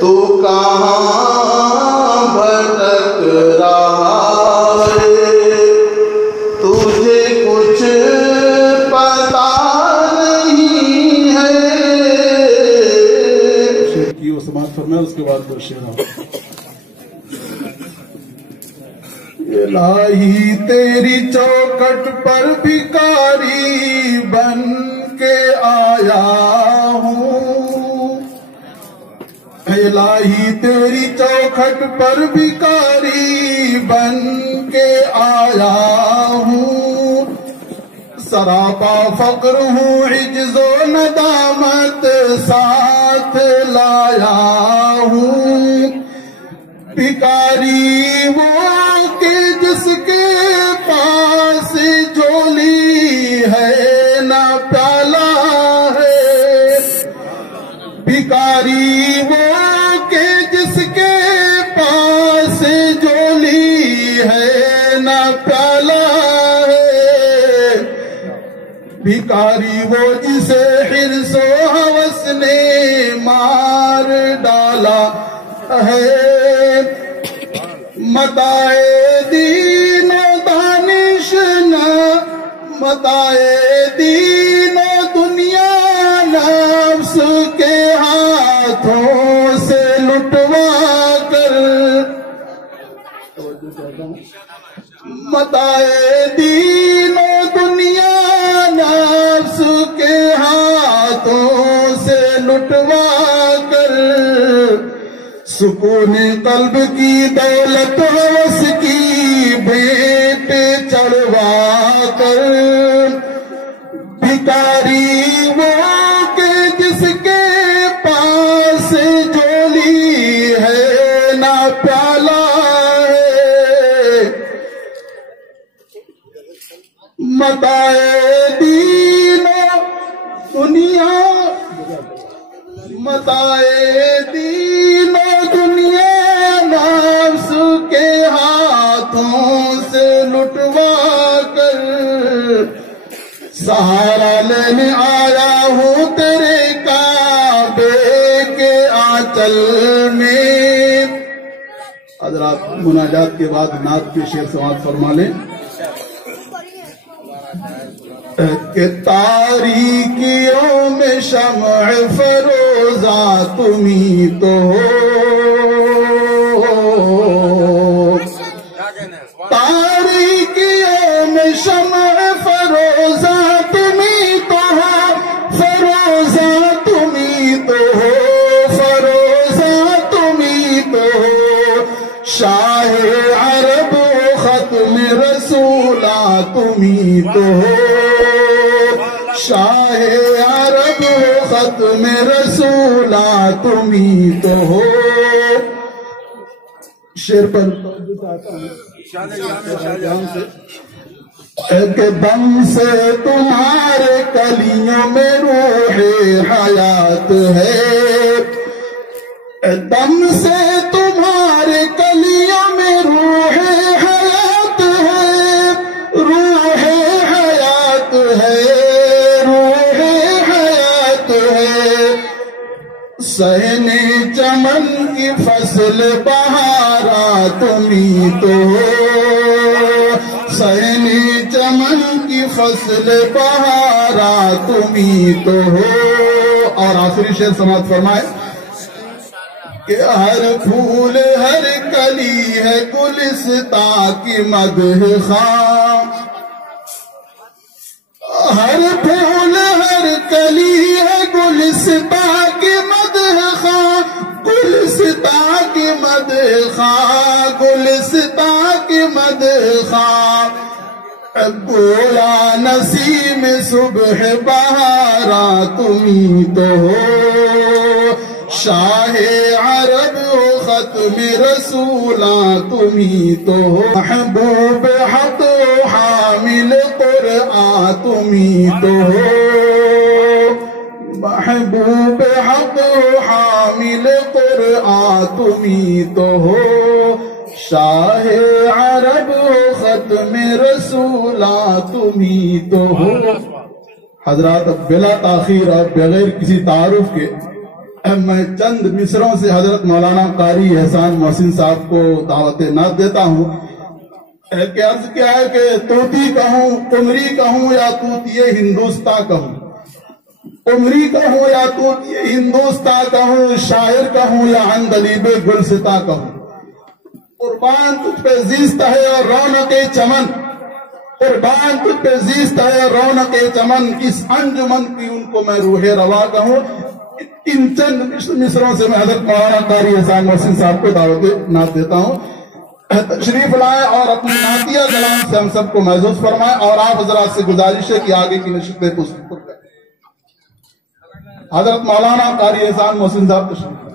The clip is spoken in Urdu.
تو کہاں بھٹک رہا ہے، تجھے کچھ پتا نہیں ہے. شعر کی وہ سماعت فرمائے، اس کے بعد وہ شعر آؤ. الہی تیری چوکھٹ پر بھکاری بن کے آیا ہوں، الہی تیری چوکھٹ پر بھکاری بن کے آیا ہوں. سراپا فقر ہوں، عجز و ندامت ساتھ لایا ہوں. بھکاری وہ کہ جس کے پاس جھولی ہے نہ پیالہ ہے، بھکاری وہ کہ جس کے پاس جھولی ہے نہ پیالہ ہے. بھکاری وہ جسے حرص و ہوس نے مار ڈالا ہے. متائے دین و دانش نہ متائے دین و دنیا نفس کے ہاتھوں سے لٹوا کر، متائے دین و دنیا نفس کے ہاتھوں سے لٹوا کر، سکون قلب کی دولت ہوس کی بھیٹ چڑھوا کر. بھکاری وہ کہ جس کے پاس جھولی ہے نہ پیالہ ہے. متائے دین و دنیا متائے دین و دنیا نفس کے ہاتھوں سے لٹوا کر، سہارا لینے آیا ہوں تیرے کعبے کے آنچل میں. حضرات مناجات کے بعد نعت کے شعر سماعت فرما لیں. کہ تاریکیوں میں شمع فروزہ تمہیں تو ہو، تاریکیوں میں شمع فروزہ تمہیں تو ہو، فروزہ تمہیں تو ہو، فروزہ تمہیں تو ہو. شاہ عرب و ختم رسولہ تمہیں تو ہو، شاہ عرب و ختم رسولہ تمہیں تو ہو. شعر پر کہ دم سے تمہارے کلیوں میں روح حیات ہے، دم سے تمہارے کلیوں میں روح حیات ہے، روح حیات ہے، روح حیات ہے. سہنے چمن کی فصل بہارا تمہیں تو ہو، سہنے چمن کی فصل بہارا تمہیں تو ہو. اور آخری شعر سماعت فرمائے کہ ہر پھول ہر کلی ہے گلستاں کی مدح خواں، ہر پھول ہر کلی ہے گلستاں کی مدح خواں، گلستاں کی مدح خواں، گلستاں کی مدح خواں. گویا نسیم صبح بہارا تمہیں تو ہو، شاہ عرب و ختم رسولہ تمہیں تو ہو. محبوب حق و حامل قرآن تمہیں تو ہو، محبوب حق و حامل قرآن تمہیں تو ہو. شاہ عرب و ختم رسولہ تمہیں تو ہو. حضرات اب بلا تاخیر اور بغیر کسی تعارف کے میں چند مصروں سے حضرت مولانا قاری احسان محسن صاحب کو دعوت نعت دیتا ہوں کہ عرض کیا ہے کہ طوطی کہوں قمری کہوں یا طوطی ہندوستاں کہوں عمری کہوں یا طوطی ہندوستاں کہوں شاعر کہوں یا عندلیب گلستاں کہوں قربان تجھ پہ زیستہ ہے اور رونق چمن قربان تجھ پہ زیستہ ہے اور رونق چمن کس انجمن کی ان کو میں روح روا کہوں ان چند مصروں سے میں حضرت مولانا قاری احسان محسن صاحب کو دعوت نعت دیتا ہوں تشریف لائیں اور اپنی نعتیہ کلام سے ہم سب کو محظوظ فرمائیں اور آپ حضرات سے گزارش ہے کہ آگے کی نشستیں پر کریں حضرت مولانا قاری احسان محسن صاحب تشریف